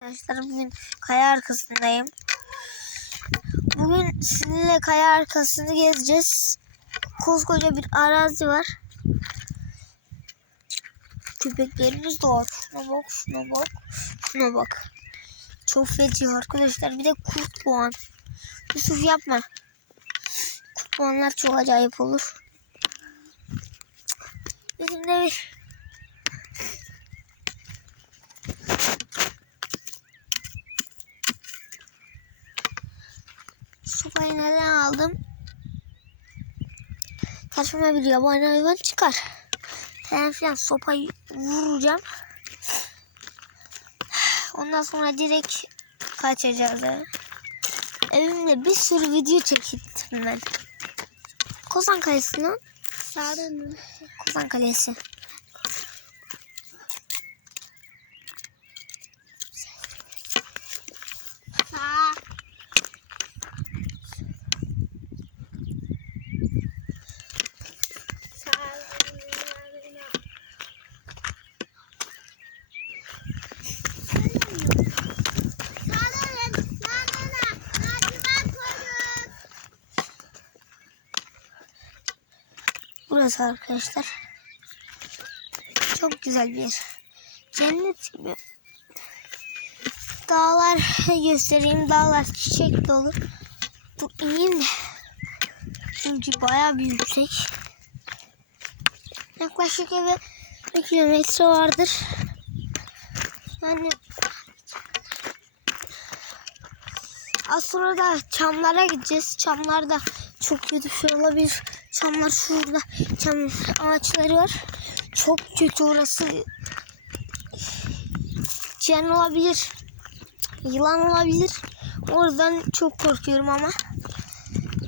Arkadaşlar bugün kaya arkasındayım. Bugün sizinle kaya arkasını gezeceğiz. Koskoca bir arazi var. Köpeklerimiz de var. Şuna bak, şuna bak, şuna bak. Çok feci arkadaşlar. Bir de kurt boğan. Yusuf yapma. Kurt boğanlar çok acayip olur. Bizim de bir Sopayı neden aldım? Karşıma bir yabani hayvan çıkar. Falan filan sopayı vuracağım. Ondan sonra direkt kaçacağız. eve. Evimde bir sürü video çektim ben. Kozan Kalesi lan. Sağdan Kozan Kalesi. Burası arkadaşlar. Çok güzel bir yer. Cennet gibi. Dağlar göstereyim. Dağlar çiçek dolu. Dur ineyim de. Çünkü bayağı bir yüksek. Yaklaşık eve bir kilometre vardır. Yani az sonra da çamlara gideceğiz. Çamlarda çok kötü şey olabilir. Çamlar şurada. Çam ağaçları var. Çok kötü orası. Cihan olabilir. Yılan olabilir. Oradan çok korkuyorum ama.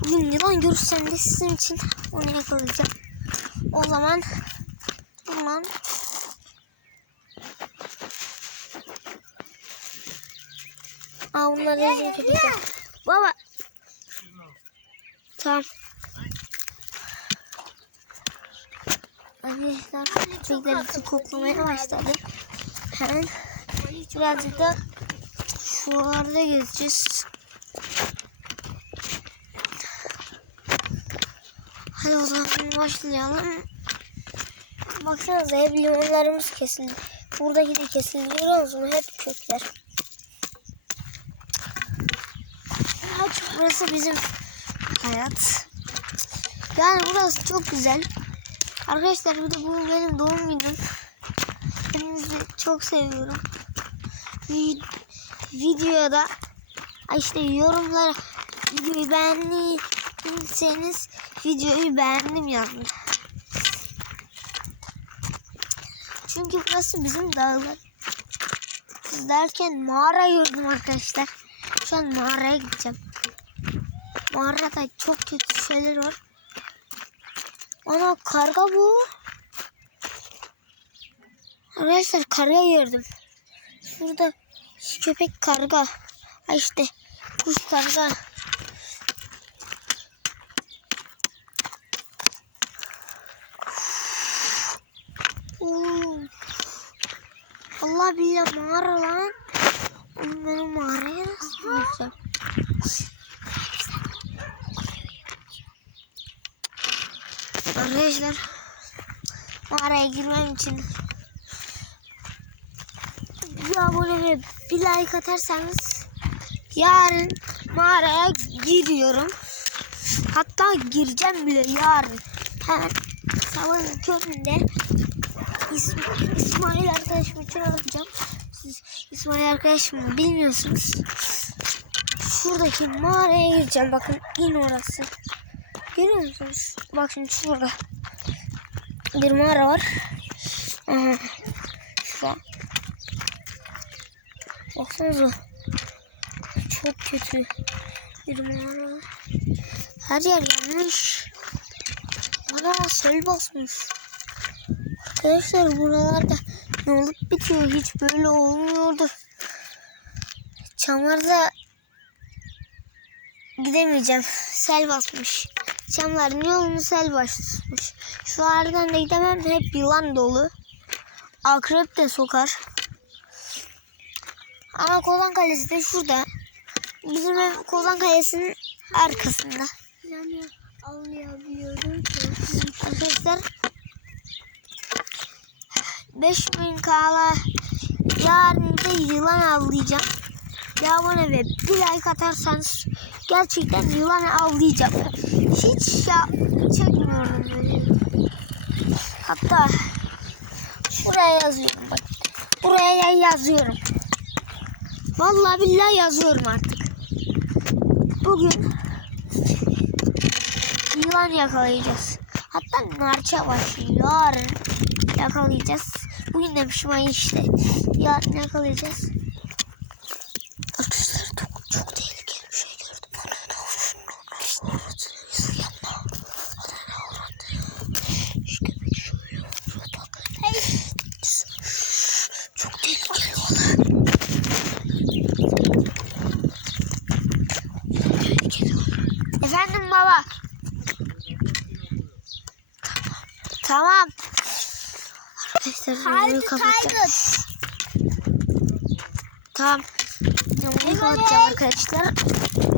Bugün yılan görürsem de sizin için onu yakalayacağım. O zaman Aman. Aa bunlar yazın köpekler. Baba. Tamam. Arkadaşlar köpekler koklamaya başladı. Hemen birazcık da şuralarda gezeceğiz. Hadi o zaman başlayalım. Baksanıza hep limonlarımız kesildi. Buradaki de kesildi. Görüyor musunuz? Hep kökler. Burası bizim hayat. Yani burası çok güzel. Arkadaşlar bir de bu benim doğum günüm. Hepinizi çok seviyorum. Vi- videoda işte yorumlara videoyu beğendiyseniz videoyu beğendim yazın. Çünkü burası bizim dağlar. Derken mağara gördüm arkadaşlar. Şu an mağaraya gideceğim. Mağarada çok kötü şeyler var. Ana karga bu. Arkadaşlar karga gördüm. Şurada şu köpek karga. Ha işte kuş karga. Allah billahi mağara lan. Oğlum ben o mağaraya nasıl gireceğim? Arkadaşlar mağaraya girmem için bir abone ve bir like atarsanız yarın mağaraya giriyorum. Hatta gireceğim bile yarın. Hemen sabahın köründe İsm- İsmail arkadaşımı çağıracağım. Siz İsmail arkadaşımı bilmiyorsunuz. Şuradaki mağaraya gireceğim. Bakın in orası. Görüyor musunuz? Bak şimdi şurada. Bir mağara var. Aha. Şurada. Baksanıza. Çok kötü. Bir mağara. Her yer yanmış. Ana sel basmış. Arkadaşlar buralarda ne olup bitiyor hiç böyle olmuyordu. Çamlarda gidemeyeceğim. Sel basmış. Çamların yolunu sel basmış. Şu aradan da gidemem. Hep yılan dolu. Akrep de sokar. Ama Kozan Kalesi de şurada. Bizim ev Kozan Kalesi'nin arkasında. Yani anlayabiliyorum ki. Arkadaşlar 5000 kala yarın da yılan avlayacağım. Bir abone ve bir like atarsanız gerçekten yılan avlayacağım. Hiç ya çekmiyorum böyle. Hatta şuraya yazıyorum bak. Buraya yazıyorum. Vallahi billahi yazıyorum artık. Bugün yılan yakalayacağız. Hatta narça. Yarın yakalayacağız. Bugün demişim ay işte. Yarın yakalayacağız. Arkadaşlar çok, çok tehlikeli bir şey gördüm. O ne ne oldu? Televizyon yanma. O ne ne oldu? Şu köpek şöyle vuruyor bak. Çok tehlikeli olan. Tehlikeli olan. Efendim baba. Tamam. Arkadaşlar Haydi videoyu kapatacağım. Tamam. Videoyu kapatacağım arkadaşlar.